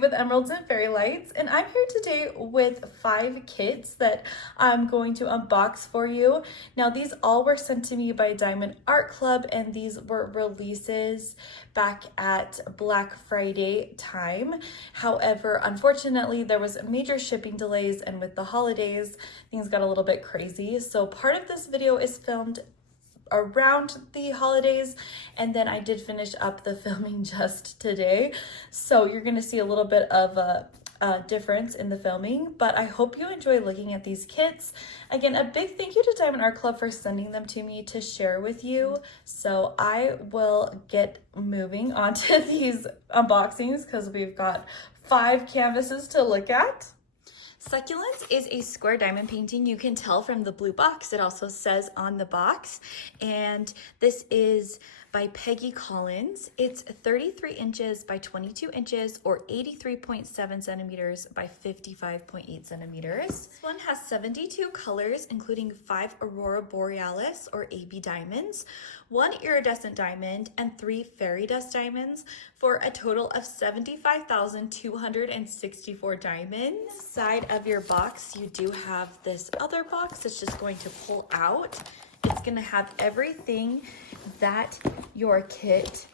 with Emeralds and Fairy Lights, and I'm here today with 5 kits that I'm going to unbox for you. Now, these all were sent to me by Diamond Art Club, and these were releases back at Black Friday time. However, unfortunately, there was major shipping delays, and with the holidays, things got a little bit crazy. So part of this video is filmed around the holidays, and then I did finish up the filming just today, so you're gonna see a little bit of a difference in the filming, but I hope you enjoy looking at these kits. Again, a big thank you to Diamond Art Club for sending them to me to share with you. So I will get moving onto these unboxings because we've got 5 canvases to look at. Succulents is a square diamond painting. You can tell from the blue box. It also says on the box. And this is by Peggy Collins. It's 33 inches by 22 inches or 83.7 centimeters by 55.8 centimeters. This one has 72 colors, including 5 Aurora Borealis or AB diamonds, 1 iridescent diamond, and 3 fairy dust diamonds for a total of 75,264 diamonds. Inside of your box, you do have this other box that's just going to pull out. It's gonna have everything that your kit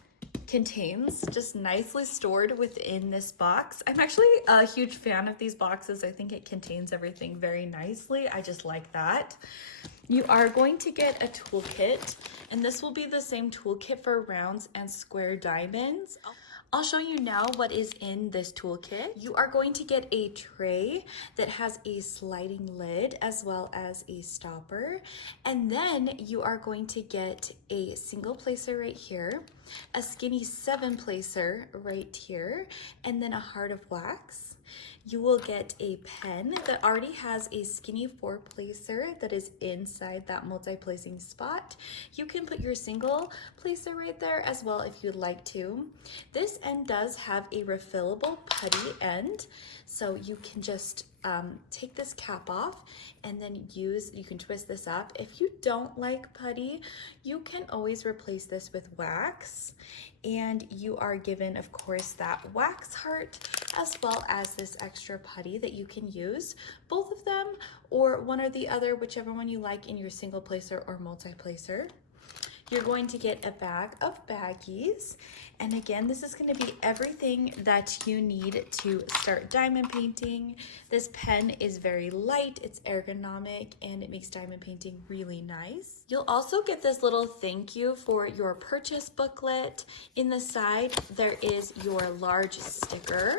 contains just nicely stored within this box. I'm actually a huge fan of these boxes. I think it contains everything very nicely. I just like that. You are going to get a toolkit, and this will be the same toolkit for rounds and square diamonds. I'll show you now what is in this toolkit. You are going to get a tray that has a sliding lid as well as a stopper. And then you are going to get a single placer right here, a skinny 7 placer right here, and then a heart of wax. You will get a pen that already has a skinny 4 placer that is inside that multi-placing spot. You can put your single placer right there as well if you'd like to. This end does have a refillable putty end, so you can just take this cap off and then you can twist this up. If you don't like putty, you can always replace this with wax, and you are given, of course, that wax heart as well as this extra putty that you can use, both of them or one or the other, whichever one you like in your single placer or multi-placer. You're going to get a bag of baggies, and again, this is going to be everything that you need to start diamond painting. This pen is very light, it's ergonomic, and it makes diamond painting really nice. You'll also get this little thank you for your purchase booklet. In the side, there is your large sticker,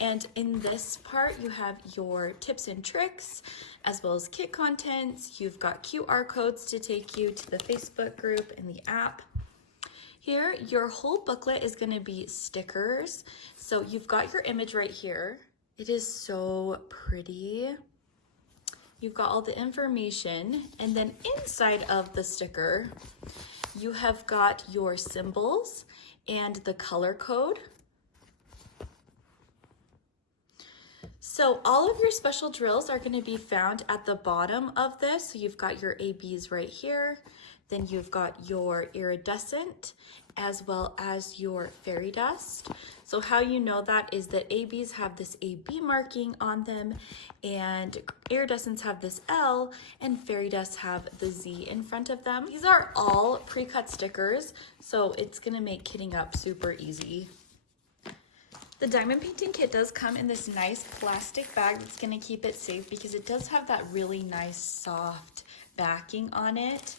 and in this part, you have your tips and tricks, as well as kit contents. You've got QR codes to take you to the Facebook group and the app. Here, your whole booklet is gonna be stickers. So you've got your image right here. It is so pretty. You've got all the information, and then inside of the sticker, you have got your symbols and the color code. So all of your special drills are going to be found at the bottom of this. So you've got your ABs right here. Then you've got your iridescent as well as your fairy dust. So how you know that is that ABs have this AB marking on them, and iridescents have this L, and fairy dust have the Z in front of them. These are all pre-cut stickers, so it's going to make kitting up super easy. The diamond painting kit does come in this nice plastic bag that's going to keep it safe because it does have that really nice soft backing on it.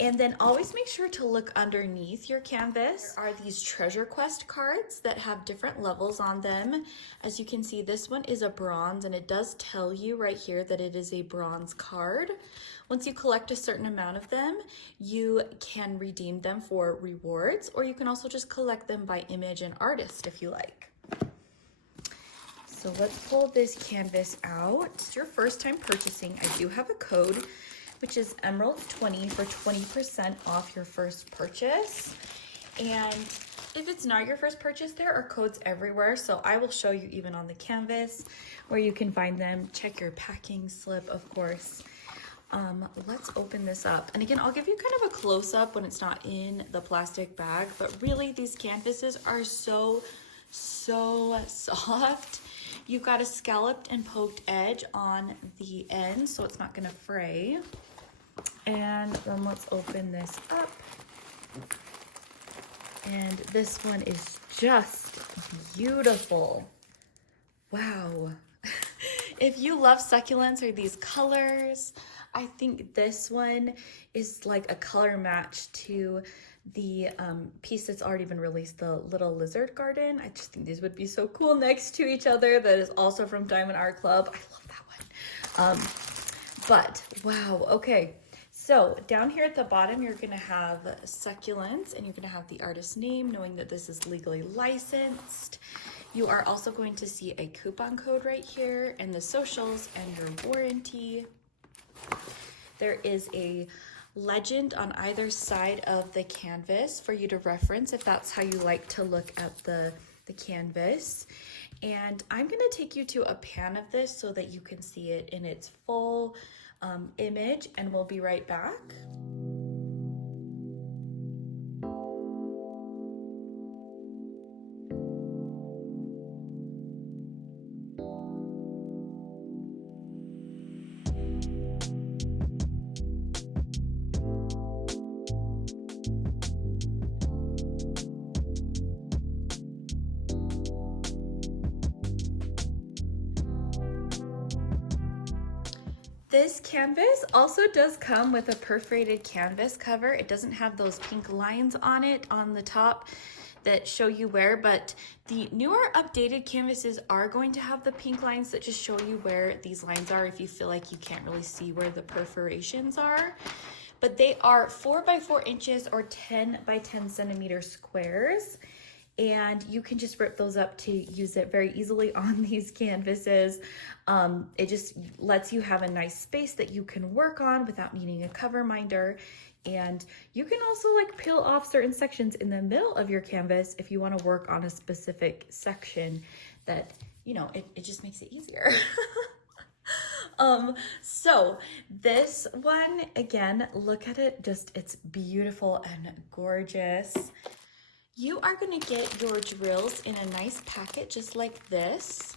And then always make sure to look underneath your canvas. There are these treasure quest cards that have different levels on them. As you can see, this one is a bronze, and it does tell you right here that it is a bronze card. Once you collect a certain amount of them, you can redeem them for rewards, or you can also just collect them by image and artist if you like. So let's pull this canvas out. If it's your first time purchasing, I do have a code, which is Emerald20 for 20% off your first purchase. And if it's not your first purchase, there are codes everywhere. So I will show you even on the canvas where you can find them. Check your packing slip, of course. Let's open this up. And again, I'll give you kind of a close-up when it's not in the plastic bag, but really these canvases are so so soft. You've got a scalloped and poked edge on the end, so it's not gonna fray. And then let's open this up. And this one is just beautiful. Wow. If you love succulents or these colors, I think this one is like a color match to the piece that's already been released, the Little Lizard Garden. I just think these would be so cool next to each other. That is also from Diamond Art Club. I love that one. But wow, okay. So down here at the bottom, you're gonna have succulents and you're gonna have the artist's name, knowing that this is legally licensed. You are also going to see a coupon code right here and the socials and your warranty. There is a legend on either side of the canvas for you to reference if that's how you like to look at the canvas. And I'm gonna take you to a pan of this so that you can see it in its full image, and we'll be right back. This canvas also does come with a perforated canvas cover. It doesn't have those pink lines on it on the top that show you where, but the newer updated canvases are going to have the pink lines that just show you where these lines are if you feel like you can't really see where the perforations are. But they are 4 by 4 inches or 10 by 10 centimeter squares. And you can just rip those up to use it very easily on these canvases. It just lets you have a nice space that you can work on without needing a cover minder. And you can also like peel off certain sections in the middle of your canvas if you want to work on a specific section that, you know, it just makes it easier. So this one, again, look at it, just it's beautiful and gorgeous. You are going to get your drills in a nice packet just like this.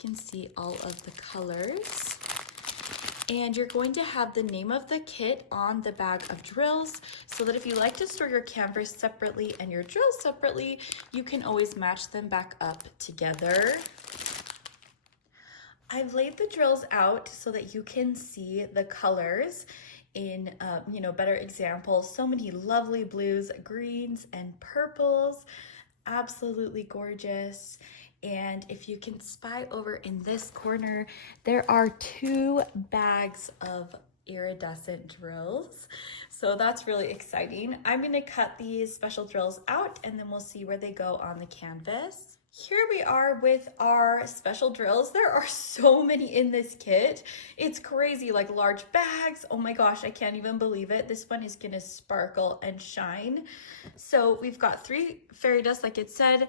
You can see all of the colors. And you're going to have the name of the kit on the bag of drills so that if you like to store your canvas separately and your drills separately, you can always match them back up together. I've laid the drills out so that you can see the colors in you know, better examples. So many lovely blues, greens, and purples. Absolutely gorgeous. And if you can spy over in this corner, there are 2 bags of iridescent drills. So that's really exciting. I'm gonna cut these special drills out and then we'll see where they go on the canvas. Here we are with our special drills. There are so many in this kit. It's crazy, like large bags. Oh my gosh, I can't even believe it. This one is gonna sparkle and shine. So we've got 3 fairy dust, like it said,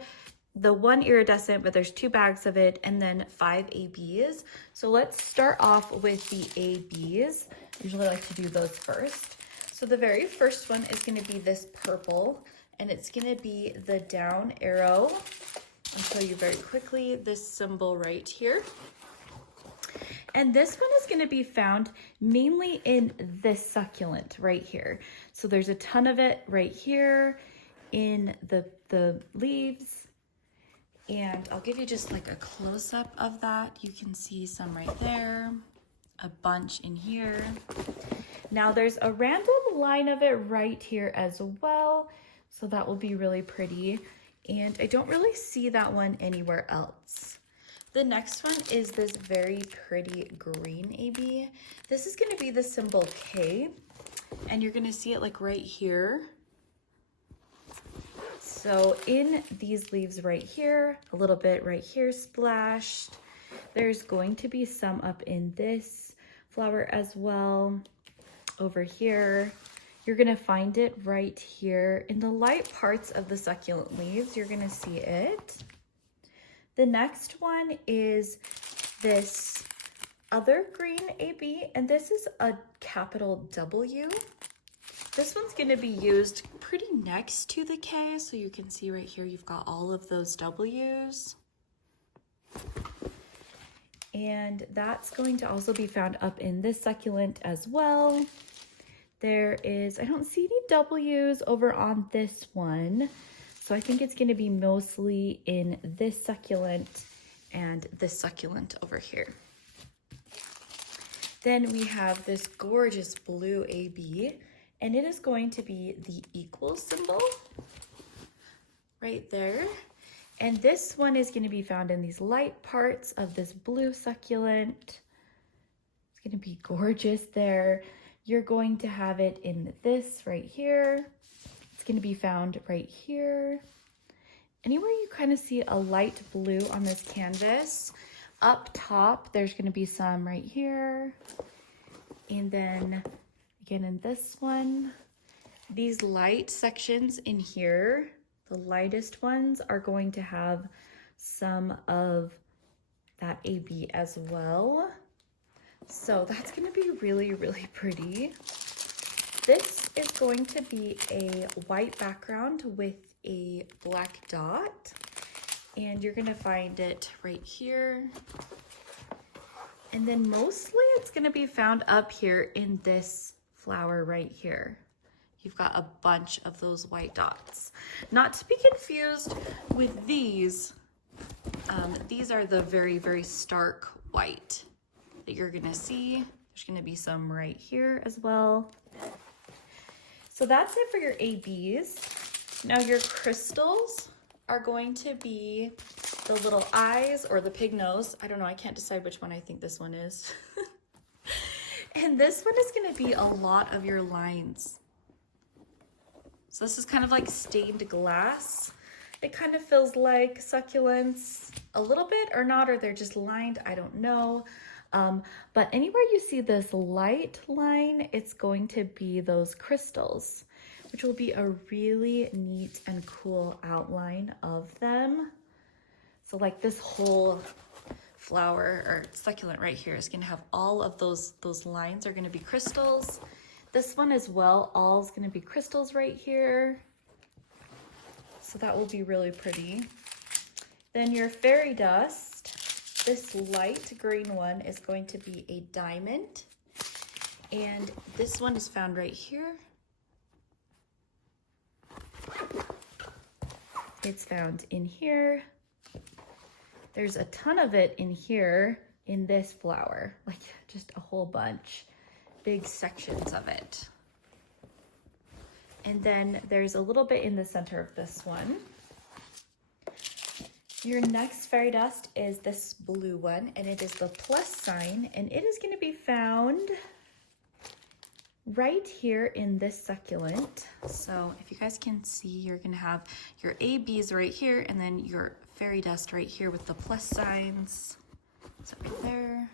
the 1 iridescent, but there's 2 bags of it, and then 5 ABs. So let's start off with the ABs. I usually like to do those first. So the very first one is gonna be this purple, and it's gonna be the down arrow. I'll show you very quickly this symbol right here. And this one is going to be found mainly in this succulent right here. So there's a ton of it right here in the leaves. And I'll give you just like a close-up of that. You can see some right there, a bunch in here. Now there's a random line of it right here as well. So that will be really pretty. And I don't really see that one anywhere else. The next one is this very pretty green AB. This is going to be the symbol K, and you're going to see it like right here. So in these leaves right here, a little bit right here splashed. There's going to be some up in this flower as well, over here. You're gonna find it right here in the light parts of the succulent leaves. You're gonna see it. The next one is this other green AB, and this is a capital W. This one's gonna be used pretty next to the K, so you can see right here, you've got all of those W's. And that's going to also be found up in this succulent as well. There is, I don't see any W's over on this one. So I think it's gonna be mostly in this succulent and this succulent over here. Then we have this gorgeous blue AB, and it is going to be the equal symbol right there. And this one is going to be found in these light parts of this blue succulent. It's going to be gorgeous there. You're going to have it in this right here. It's going to be found right here. Anywhere you kind of see a light blue on this canvas, up top, there's going to be some right here. And then again in this one, these light sections in here, the lightest ones are going to have some of that AB as well. So that's going to be really, really pretty. This is going to be a white background with a black dot, and you're going to find it right here. And then mostly it's going to be found up here in this flower right here. You've got a bunch of those white dots. Not to be confused with these. These are the very, very stark white that you're gonna see. There's gonna be some right here as well. So that's it for your ABs. Now your crystals are going to be the little eyes or the pig nose. I don't know, I can't decide which one I think this one is. And this one is gonna be a lot of your lines. So this is kind of like stained glass. It kind of feels like succulents a little bit or not, or they're just lined, I don't know. But anywhere you see this light line, it's going to be those crystals, which will be a really neat and cool outline of them. So like this whole flower or succulent right here is gonna have all of those lines are gonna be crystals. This one as well, all is going to be crystals right here. So that will be really pretty. Then your fairy dust, this light green one is going to be a diamond. And this one is found right here. It's found in here. There's a ton of it in here in this flower, like just a whole bunch. Big sections of it. And then there's a little bit in the center of this one. Your next fairy dust is this blue one, and it is the plus sign, and it is going to be found right here in this succulent. So if you guys can see, you're going to have your ABs right here, and then your fairy dust right here with the plus signs. It's right there.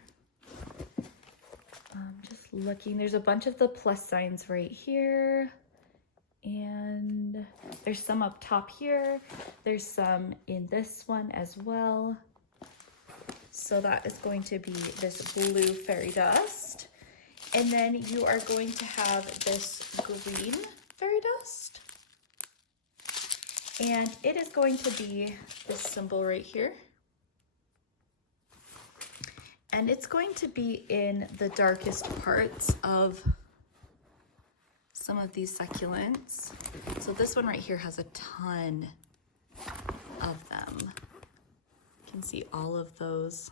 Just looking, there's a bunch of the plus signs right here, and there's some up top here. There's some in this one as well. So that is going to be this blue fairy dust. And then you are going to have this green fairy dust. And it is going to be this symbol right here. And it's going to be in the darkest parts of some of these succulents. So this one right here has a ton of them. You can see all of those.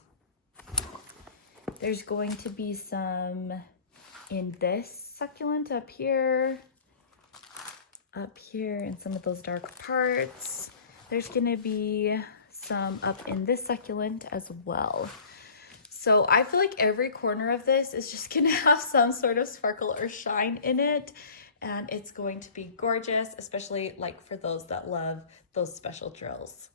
There's going to be some in this succulent up here, and some of those dark parts. There's gonna be some up in this succulent as well. So I feel like every corner of this is just gonna have some sort of sparkle or shine in it, and it's going to be gorgeous, especially like for those that love those special drills.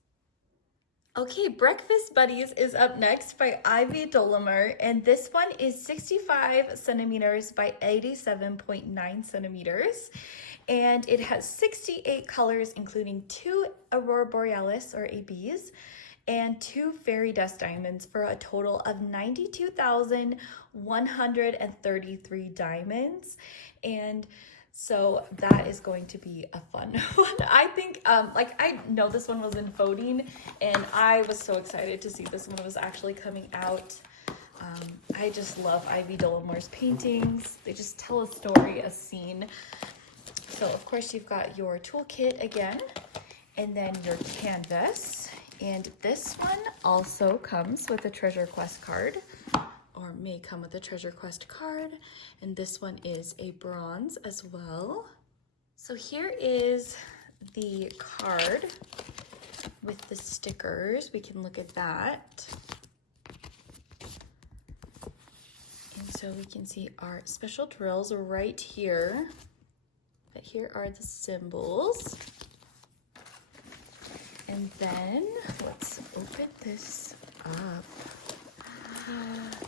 Okay, Breakfast Buddies is up next by Ivy Dolomer, and this one is 65 centimeters by 87.9 centimeters, and it has 68 colors, including 2 Aurora Borealis or ABs, and 2 fairy dust diamonds for a total of 92,133 diamonds. And So that is going to be a fun one. I think, like, I know this one was in voting, and I was so excited to see this one was actually coming out. I just love Ivy Dolemore's paintings. They just tell a story, a scene. So of course you've got your toolkit again, and then your canvas. And this one also comes with a treasure quest card, or may come with a treasure quest card. And this one is a bronze as well. So here is the card with the stickers. We can look at that. And so we can see our special drills right here. But here are the symbols. And then let's open this up.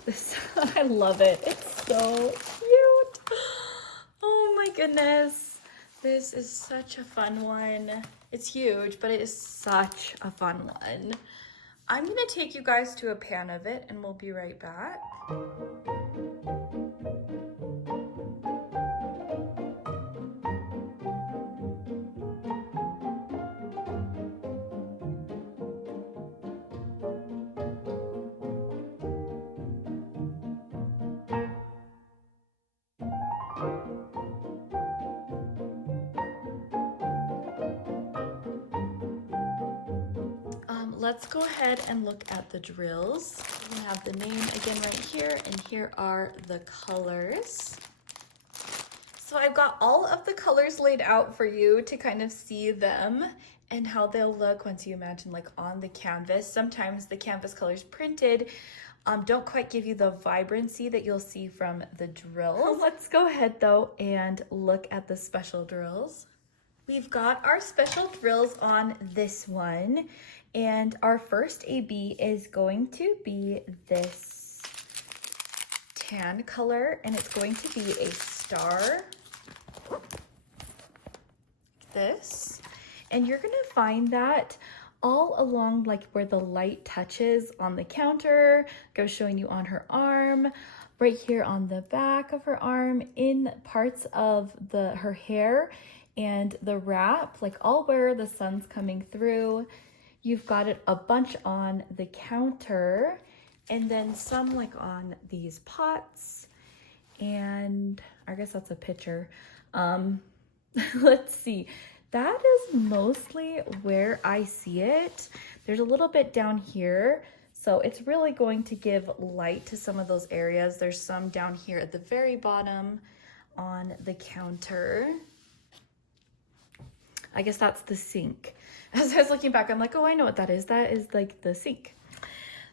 This, I love it. It's so cute. Oh my goodness. This is such a fun one. It's huge, but it is such a fun one. I'm gonna take you guys to a pan of it and we'll be right back. Let's go ahead and look at the drills. We have the name again right here, and here are the colors. So I've got all of the colors laid out for you to kind of see them and how they'll look once you imagine like on the canvas. Sometimes the canvas colors printed don't quite give you the vibrancy that you'll see from the drills. Let's go ahead though and look at the special drills. We've got our special drills on this one, and our first AB is going to be this tan color, and it's going to be a star, this, and you're gonna find that all along like where the light touches on the counter. Go showing you on her arm, right here on the back of her arm, in parts of her hair and the wrap, like all where the sun's coming through. You've got it a bunch on the counter, and then some like on these pots, and I guess that's a picture. Let's see. That is mostly where I see it. There's a little bit down here, so it's really going to give light to some of those areas. There's some down here at the very bottom on the counter. I guess that's the sink. As I was looking back, I'm like, oh, I know what that is. That is like the sink.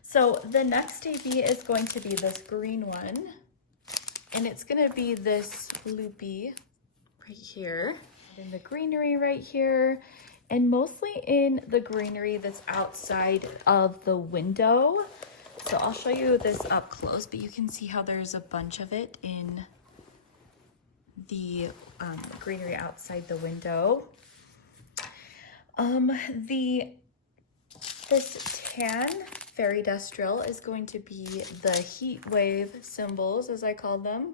So the next AB is going to be this green one, and it's gonna be this loopy right here, in the greenery right here, and mostly in the greenery that's outside of the window. So I'll show you this up close, but you can see how there's a bunch of it in the greenery outside the window. This tan fairy dust drill is going to be the heat wave symbols, as I call them.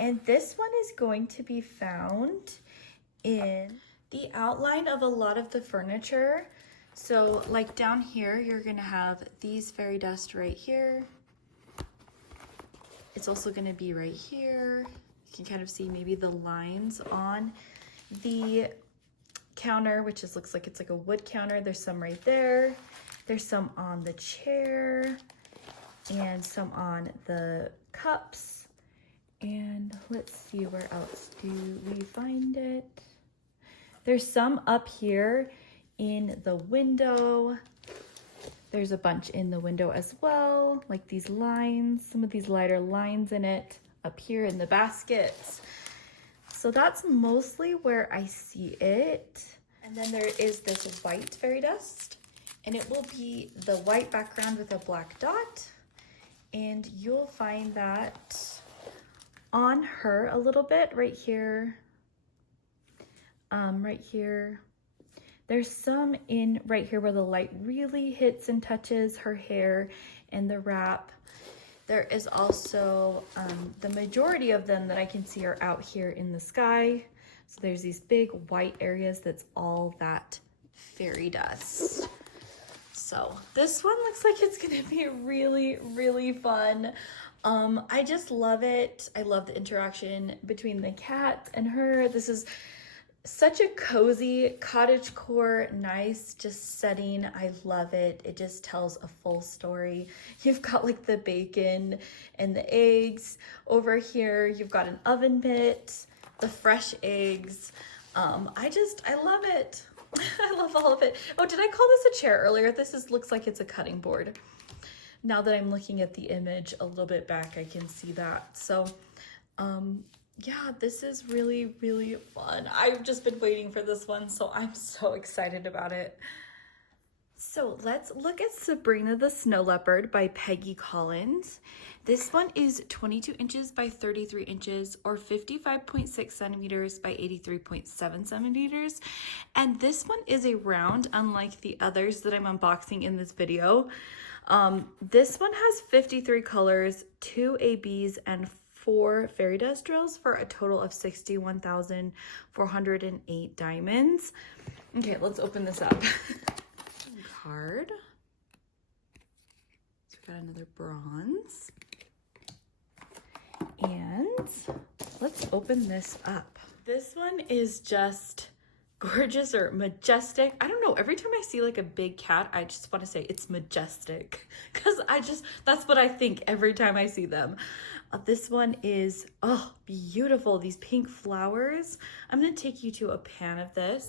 And this one is going to be found in the outline of a lot of the furniture. So like down here, you're gonna have these fairy dust right here. It's also gonna be right here. You can kind of see maybe the lines on the counter, which is looks like it's like a wood counter. There's some right there. There's some on the chair and some on the cups. And let's see, where else do we find it? There's some up here in the window. There's a bunch in the window as well, like these lines, some of these lighter lines in it, up here in the baskets. So that's mostly where I see it. And then there is this white fairy dust, and it will be the white background with a black dot. And you'll find that on her a little bit right here. Right here. There's some in right here where the light really hits and touches her hair and the wrap. There is also the majority of them that I can see are out here in the sky. So there's these big white areas that's all that fairy dust. So this one looks like it's gonna be really, really fun. I just love it. I love the interaction between the cat and her. This is such a cozy cottagecore, nice just setting. I love it. It just tells a full story. You've got like the bacon and the eggs over here. You've got an oven mitt, the fresh eggs. I love it. I love all of it. Oh, did I call this a chair earlier? Looks like it's a cutting board. Now that I'm looking at the image a little bit back, I can see that. So, yeah, this is really, really fun. I've just been waiting for this one, so I'm so excited about it. So let's look at Sabrina the Snow Leopard by Peggy Collins. This one is 22 inches by 33 inches or 55.6 centimeters by 83.7 centimeters. And this one is a round, unlike the others that I'm unboxing in this video. This one has 53 colors, 2 ABs, and 4 fairy dust drills for a total of 61,408 diamonds. Okay, let's open this up. Card. So we got another bronze. And let's open this up. This one is just gorgeous or majestic. I don't know, every time I see like a big cat, I just want to say it's majestic, because that's what I think every time I see them. This one is, oh, beautiful. These pink flowers. I'm going to take you to a pan of this.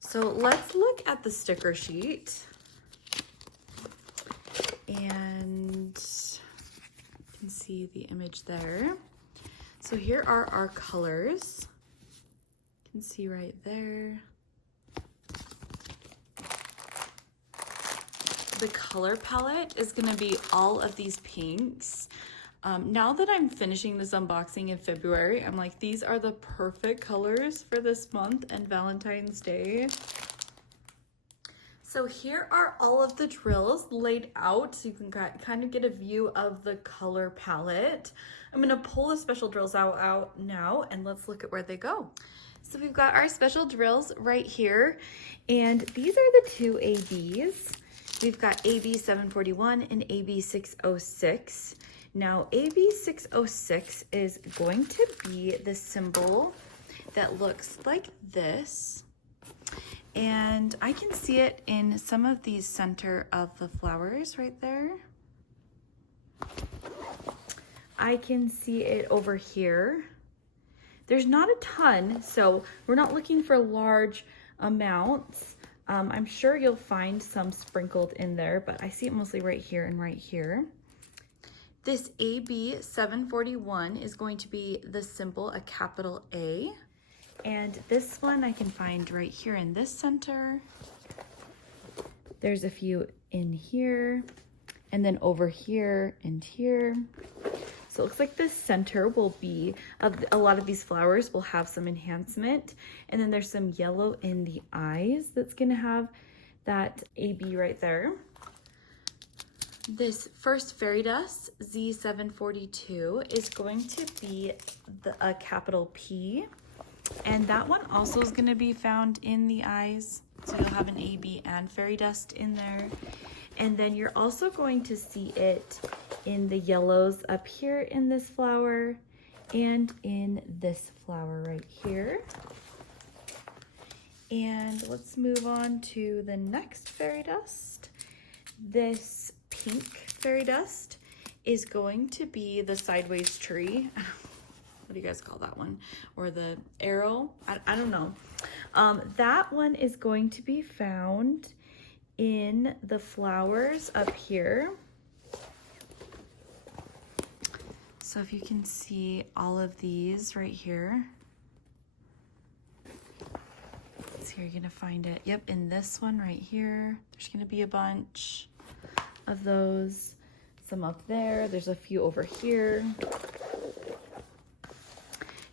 So let's look at the sticker sheet, and you can see the image there. So here are our colors. You can see right there. The color palette is going to be all of these pinks. Now that I'm finishing this unboxing in February, I'm like, these are the perfect colors for this month and Valentine's Day. So here are all of the drills laid out so you can kind of get a view of the color palette. I'm gonna pull the special drills out now, and let's look at where they go. So we've got our special drills right here, and these are the 2 ABs. We've got AB 741 and AB 606. Now, AB 606 is going to be the symbol that looks like this. And I can see it in some of these center of the flowers right there. I can see it over here. There's not a ton, so we're not looking for large amounts. I'm sure you'll find some sprinkled in there, but I see it mostly right here and right here. This AB 741 is going to be the symbol, a capital A. And this one I can find right here in this center. There's a few in here, and then over here and here. So it looks like the center will be, a lot of these flowers will have some enhancement. And then there's some yellow in the eyes that's gonna have that AB right there. This first fairy dust, Z742, is going to be a capital P. And that one also is going to be found in the eyes. So you'll have an AB and fairy dust in there. And then you're also going to see it in the yellows up here in this flower and in this flower right here. And let's move on to the next fairy dust. This pink fairy dust is going to be the sideways tree. What do you guys call that one? Or the arrow? I don't know. That one is going to be found in the flowers up here. So if you can see all of these right here. So you're gonna find it, yep, in this one right here. There's gonna be a bunch of those. Some up there, there's a few over here.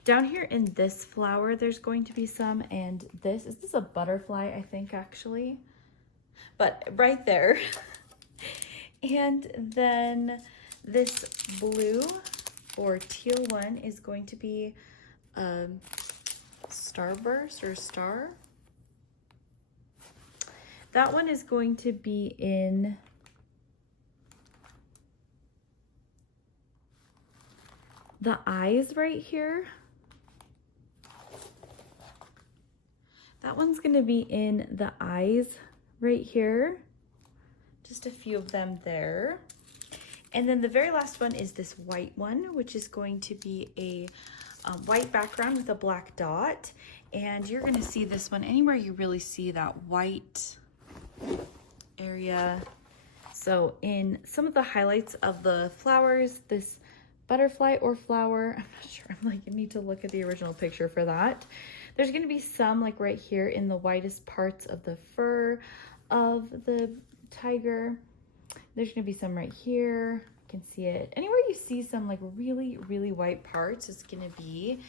Down here in this flower, there's going to be some, and is this a butterfly, I think, actually? But right there. And then this blue or teal one is going to be starburst or star. That one is going to be in the eyes right here. That one's going to be in the eyes right here. Just a few of them there. And then the very last one is this white one, which is going to be a white background with a black dot. And you're going to see this one anywhere you really see that white area. So in some of the highlights of the flowers, this butterfly or flower, I'm not sure, I need to look at the original picture for that. There's going to be some like right here in the whitest parts of the fur of the tiger. There's going to be some right here. You can see it. Anywhere you see some like really, really white parts is going to be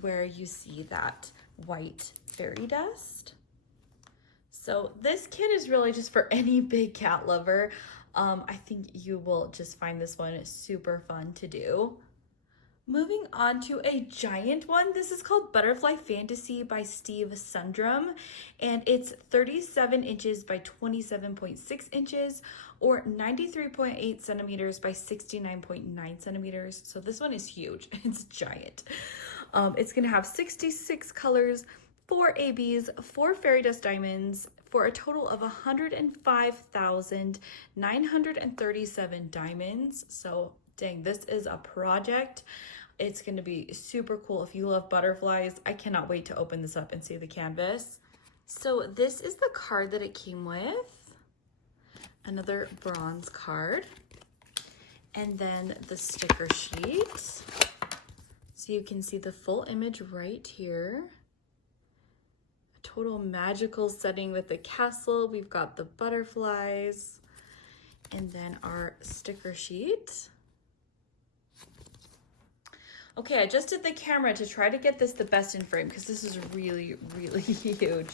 where you see that white fairy dust. So this kit is really just for any big cat lover. I think you will just find this one super fun to do. Moving on to a giant one. This is called Butterfly Fantasy by Steve Sundrum, and it's 37 inches by 27.6 inches or 93.8 centimeters by 69.9 centimeters. So this one is huge. It's giant. It's gonna have 66 colors, 4 ABs, 4 fairy dust diamonds, for a total of 105,937 diamonds. So dang, this is a project. It's gonna be super cool if you love butterflies. I cannot wait to open this up and see the canvas. So this is the card that it came with. Another bronze card. And then the sticker sheet. So you can see the full image right here. Total magical setting with the castle. We've got the butterflies and then our sticker sheet. Okay, I adjusted the camera to try to get this the best in frame because this is really, really huge.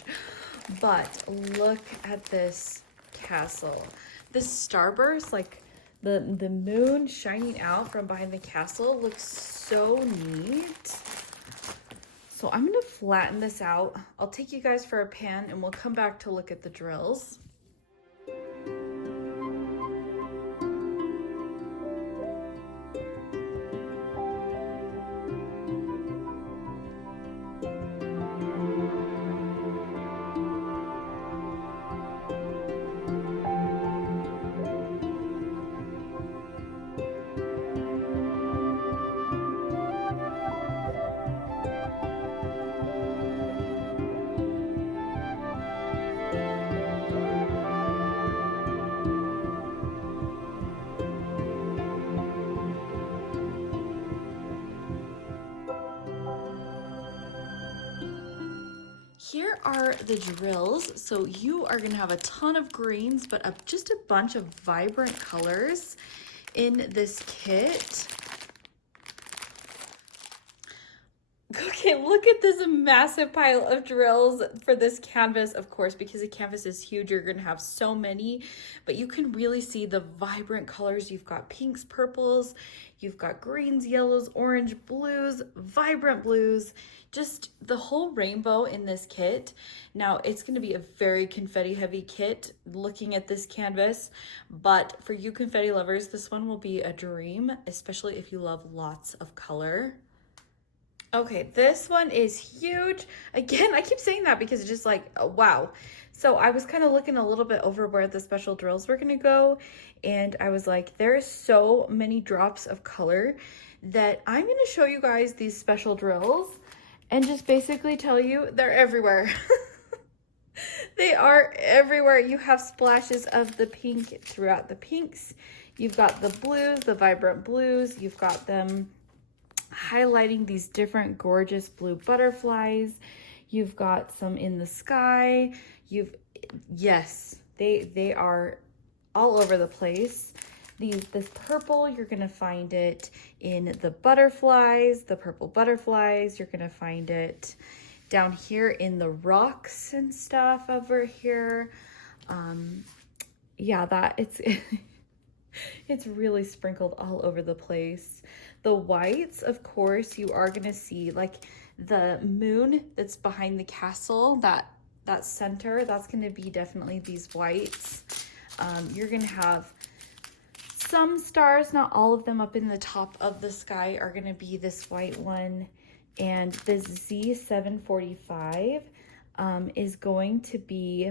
But look at this castle. This starburst, like the moon shining out from behind the castle, looks so neat. So I'm gonna flatten this out. I'll take you guys for a pan and we'll come back to look at the drills. Here are the drills. So you are gonna have a ton of greens, but just a bunch of vibrant colors in this kit. Okay, look at this massive pile of drills for this canvas. Of course, because the canvas is huge, you're gonna have so many, but you can really see the vibrant colors. You've got pinks, purples, you've got greens, yellows, orange, blues, vibrant blues, just the whole rainbow in this kit. Now, it's gonna be a very confetti heavy kit looking at this canvas, but for you confetti lovers, this one will be a dream, especially if you love lots of color. Okay, this one is huge. Again, I keep saying that because it's just like, oh, wow. So I was kind of looking a little bit over where the special drills were gonna go, and I was like, there's so many drops of color that I'm gonna show you guys these special drills and just basically tell you they're everywhere. They are everywhere. You have splashes of the pink throughout the pinks. You've got the blues, the vibrant blues. You've got them highlighting these different gorgeous blue butterflies. You've got some in the sky. Yes, they are all over the place. This purple, you're gonna find it in the butterflies, the purple butterflies. You're gonna find it down here in the rocks and stuff over here. Yeah, it's really sprinkled all over the place. The whites, of course, you are gonna see like the moon that's behind the castle, that center, that's gonna be definitely these whites. You're gonna have some stars, not all of them, up in the top of the sky are gonna be this white one. And this Z745 is going to be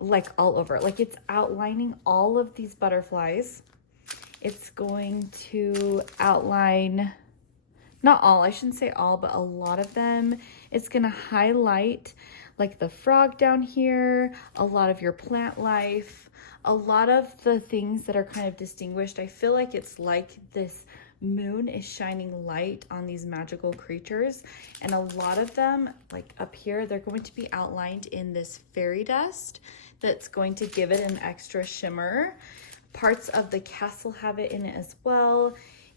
like all over, like it's outlining all of these butterflies. It's going to outline, not all, I shouldn't say all, but a lot of them. It's gonna highlight like the frog down here, a lot of your plant life, a lot of the things that are kind of distinguished. I feel like it's like this moon is shining light on these magical creatures, and a lot of them, like up here, they're going to be outlined in this fairy dust that's going to give it an extra shimmer. Parts of the castle have it in it as well,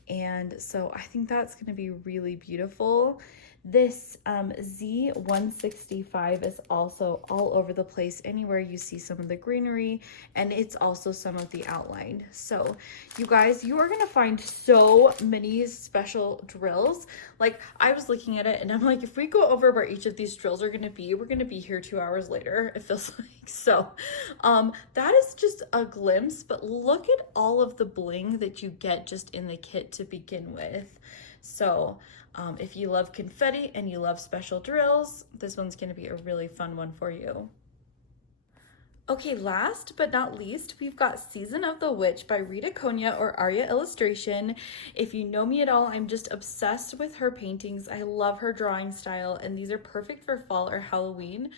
and so I think that's going to be really beautiful. This Z165 is also all over the place, anywhere you see some of the greenery, and it's also some of the outline. So you guys, you are gonna find so many special drills. Like, I was looking at it and I'm like, if we go over where each of these drills are gonna be, we're gonna be here 2 hours later, it feels like. So that is just a glimpse, but look at all of the bling that you get just in the kit to begin with. So if you love confetti and you love special drills, this one's going to be a really fun one for you. Okay, last but not least, we've got Season of the Witch by Rita Konya or Arya Illustration. If you know me at all, I'm just obsessed with her paintings. I love her drawing style, and these are perfect for fall or Halloween.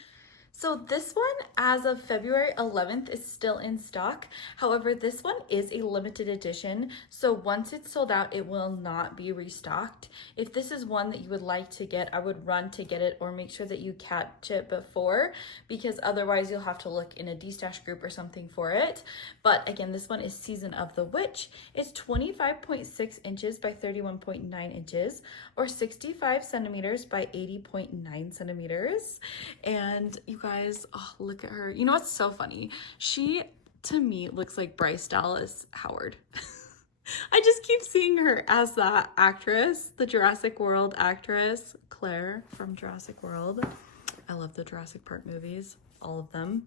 So this one, as of February 11th, is still in stock. However, this one is a limited edition, so once it's sold out, it will not be restocked. If this is one that you would like to get, I would run to get it or make sure that you catch it before, because otherwise you'll have to look in a D-stash group or something for it. But again, this one is Season of the Witch. It's 25.6 inches by 31.9 inches, or 65 centimeters by 80.9 centimeters. And you guys, oh, look at her. You know what's so funny? She, to me, looks like Bryce Dallas Howard. I just keep seeing her as that actress, the Jurassic World actress, Claire from Jurassic World. I love the Jurassic Park movies, all of them.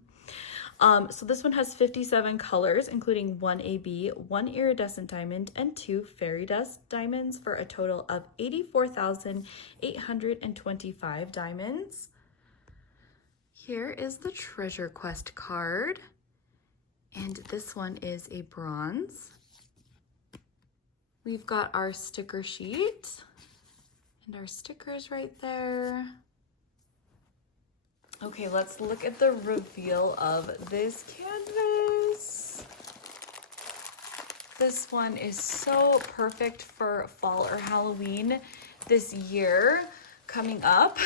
So this one has 57 colors, including 1 AB, 1 iridescent diamond, and 2 fairy dust diamonds, for a total of 84,825 diamonds. Here is the Treasure Quest card, and this one is a bronze. We've got our sticker sheet and our stickers right there. Okay, let's look at the reveal of this canvas. This one is so perfect for fall or Halloween this year coming up.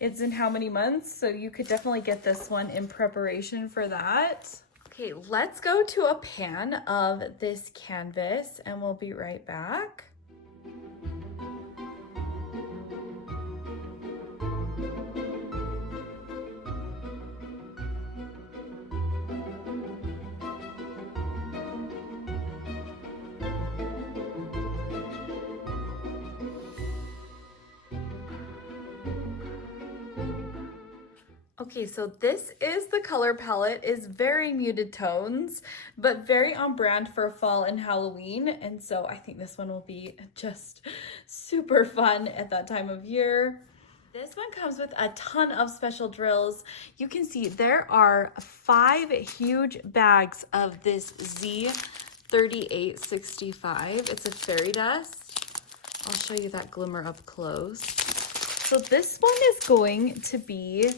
It's in how many months? So you could definitely get this one in preparation for that. Okay, let's go to a pan of this canvas and we'll be right back. Okay, so this is the color palette. Is very muted tones, but very on brand for fall and Halloween. And so I think this one will be just super fun at that time of year. This one comes with a ton of special drills. You can see there are 5 huge bags of this Z3865. It's a fairy dust. I'll show you that glimmer up close. So this one is going to be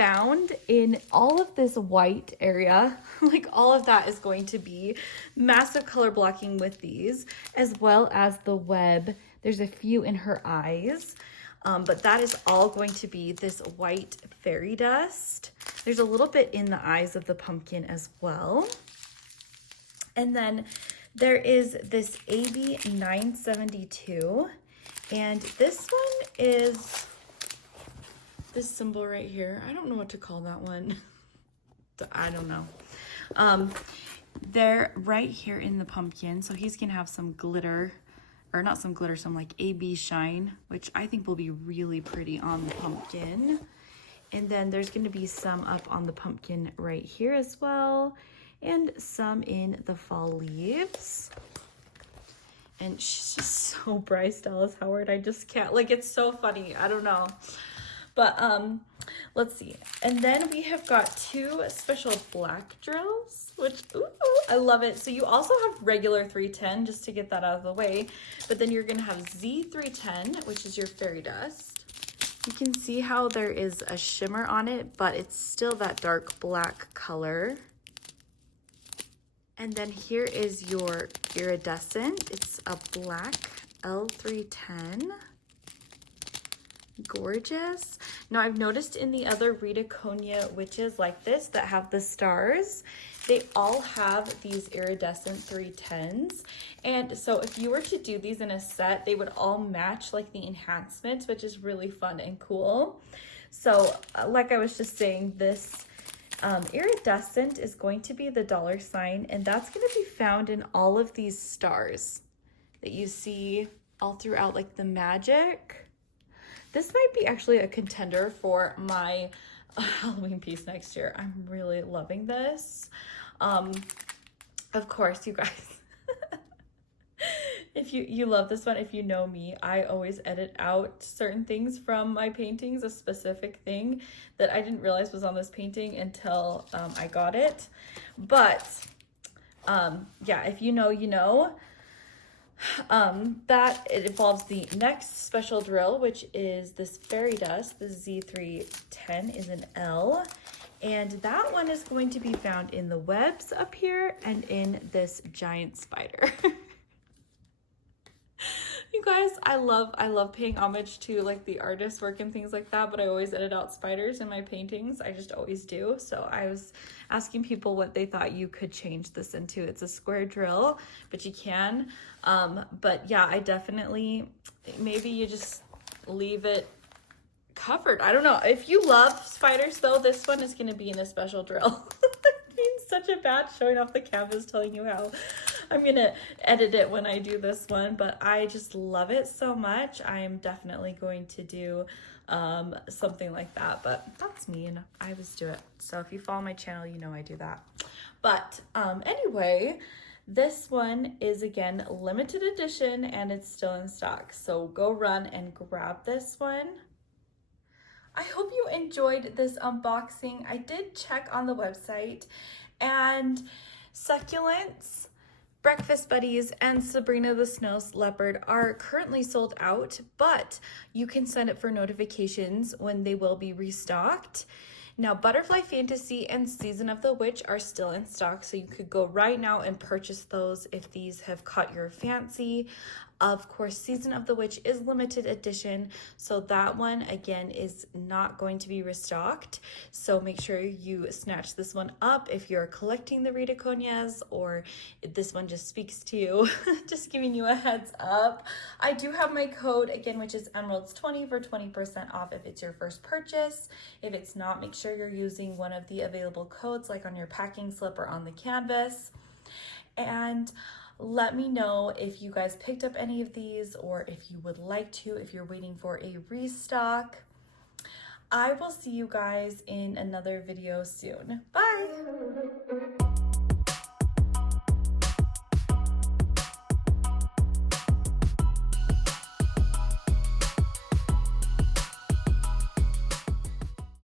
found in all of this white area. Like, all of that is going to be massive color blocking with these, as well as the web. There's a few in her eyes. But that is all going to be this white fairy dust. There's a little bit in the eyes of the pumpkin as well. And then there is this AB 972, and this one is this symbol right here. I don't know what to call that one. I don't know. They're right here in the pumpkin, so he's gonna have some glitter, or not some glitter, some like AB shine, which I think will be really pretty on the pumpkin. And then there's gonna be some up on the pumpkin right here as well, and some in the fall leaves. And she's just so Bryce Dallas Howard. I just can't, like, it's so funny. I don't know. But let's see. And then we have got two special black drills, which, ooh, I love it. So you also have regular 310, just to get that out of the way. But then you're gonna have Z310, which is your fairy dust. You can see how there is a shimmer on it, but it's still that dark black color. And then here is your iridescent. It's a black L310. Gorgeous. Now I've noticed in the other Ritaconia witches like this that have the stars, they all have these iridescent 310s. And so if you were to do these in a set, they would all match like the enhancements, which is really fun and cool. So like I was just saying, this iridescent is going to be the $, and that's going to be found in all of these stars that you see all throughout, like the magic. This might be actually a contender for my Halloween piece next year. I'm really loving this. Of course, you guys, if you love this one, if you know me, I always edit out certain things from my paintings, a specific thing that I didn't realize was on this painting until I got it. But yeah, if you know, you know. That it involves the next special drill, which is this fairy dust. The Z310 is an L, and that one is going to be found in the webs up here and in this giant spider. You guys, I love paying homage to like the artist work and things like that, but I always edit out spiders in my paintings. I just always do. So I was asking people what they thought you could change this into. It's a square drill, but you can. But yeah, I definitely, maybe you just leave it covered. I don't know. If you love spiders though, this one is going to be in a special drill. Being such a bad showing off the canvas, telling you how I'm gonna edit it when I do this one, but I just love it so much. I am definitely going to do something like that, but that's me and I always do it. So if you follow my channel, you know I do that. But anyway, this one is again limited edition and it's still in stock. So go run and grab this one. I hope you enjoyed this unboxing. I did check on the website, and Succulents, Breakfast Buddies, and Sabrina the Snow Leopard are currently sold out, but you can sign up for notifications when they will be restocked. Now, Butterfly Fantasy and Season of the Witch are still in stock, so you could go right now and purchase those if these have caught your fancy. Of course, Season of the Witch is limited edition, so that one, again, is not going to be restocked. So make sure you snatch this one up if you're collecting the Ritaconias, or if this one just speaks to you. Just giving you a heads up. I do have my code, again, which is Emeralds20 for 20% off if it's your first purchase. If it's not, make sure you're using one of the available codes, like on your packing slip or on the canvas. And let me know if you guys picked up any of these, or if you would like to, if you're waiting for a restock. I will see you guys in another video soon. Bye!